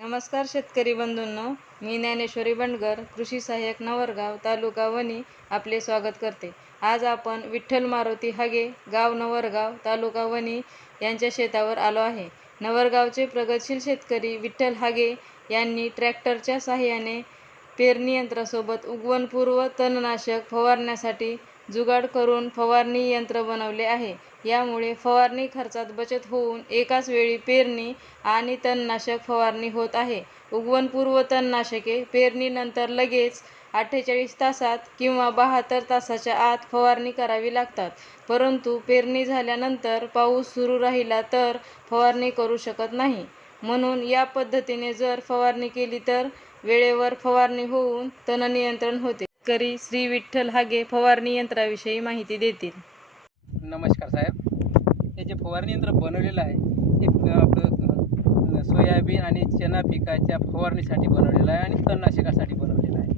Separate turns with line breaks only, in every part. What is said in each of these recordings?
नमस्कार शेतकरी बंधूंनो मी ज्ञानेश्वरी बंडगर कृषी सहाय्यक नवरगाव तालुका वणी आपले स्वागत करते. आज आपण विठ्ठल मारुती हागे गाव नवरगाव तालुका वणी यांच्या शेतावर आलो आहे. नवरगावचे प्रगतशील शेतकरी विठ्ठल हागे यांनी ट्रॅक्टरच्या साहाय्याने पेरणी यंत्रासोबत उगवणपूर्व तणनाशक फवारण्यासाठी जुगाड करून फवारणी यंत्र बनवले आहे. यामुळे फवारणी खर्चात बचत होऊन एकाच वेळी पेरणी आणि तणनाशक फवारणी होत आहे. उगवणपूर्व तणनाशके पेरणीनंतर लगेच अठ्ठेचाळीस तासात किंवा बहात्तर तासाच्या आत फवारणी करावी लागतात. परंतु पेरणी झाल्यानंतर पाऊस सुरू राहिला तर फवारणी करू शकत नाही. म्हणून या पद्धतीने जर फवारणी केली तर वेळेवर फवारणी होऊन तण नियंत्रण होते. शेतकरी श्री विठ्ठल हागे फवारणी यंत्राविषयी माहिती देतील.
नमस्कार साहेब. हे जे फवारणी यंत्र बनवलेलं आहे हे आपलं सोयाबीन आणि चना पिकाच्या फवारणीसाठी बनवलेलं आहे आणि तणनाशकासाठी बनवलेलं आहे.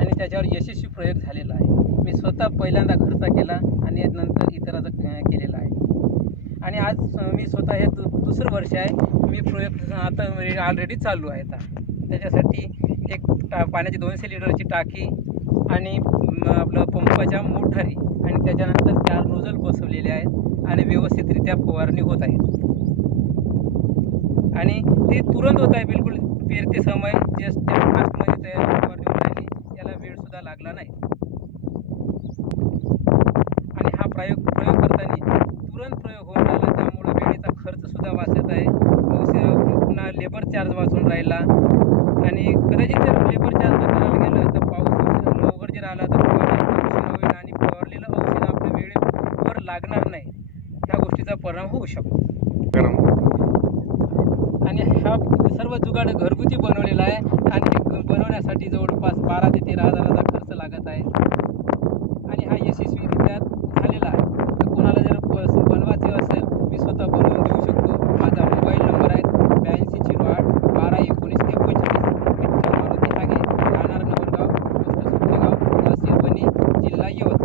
आणि त्याच्यावर यशस्वी प्रयोग झालेला आहे. मी स्वतः पहिल्यांदा खर्च केला आणि नंतर इतराचं क- केलेला आहे. आणि आज मी स्वतः हे दु दुसरं वर्ष आहे. मी प्रयोग आता ऑलरेडी चालू आहे. आता त्याच्यासाठी एक टा पाण्याची दोनशे लिटरची टाकी आणि आपलं पंपाच्या मोठारी आणि त्याच्यानंतर चार नोझल बसवलेले आहेत आणि व्यवस्थितरित्या फवारणी होत आहे. आणि ते तुरंत होत आहे बिलकुल पेरते समय जस्ट फास्टमध्ये तयार फवारणी होत राहिली त्याला वेळसुद्धा लागला नाही. आणि हा प्रयोग प्रयोग करताना तुरंत प्रयोग होऊन राहिला त्यामुळं वेळेचा खर्चसुद्धा वाचत आहे. पुन्हा लेबर चार्ज वाचून राहिला. आणि कदाचित जर लेबर चार्ज जर गेलं तर लागणार नाही. त्या गोष्टीचा परिणाम होऊ शकतो. आणि हा सर्व जुगाड घरगुती बनवलेला आहे आणि बनवण्यासाठी जवळपास बारा ते तेरा हजाराचा खर्च लागत आहे. आणि हा यशस्वीरित्या झालेला आहे. तर कोणाला जर बनवायचे असेल मी स्वतः बनवून देऊ शकतो. माझा मोबाईल नंबर आहे ब्याऐंशी झिरो आठ बारा एकोणीस एकोणचाळीस. मारुती हागे राहणार नवरगाव गोष्ट तहसील बनी जिल्हा यवतमाळ.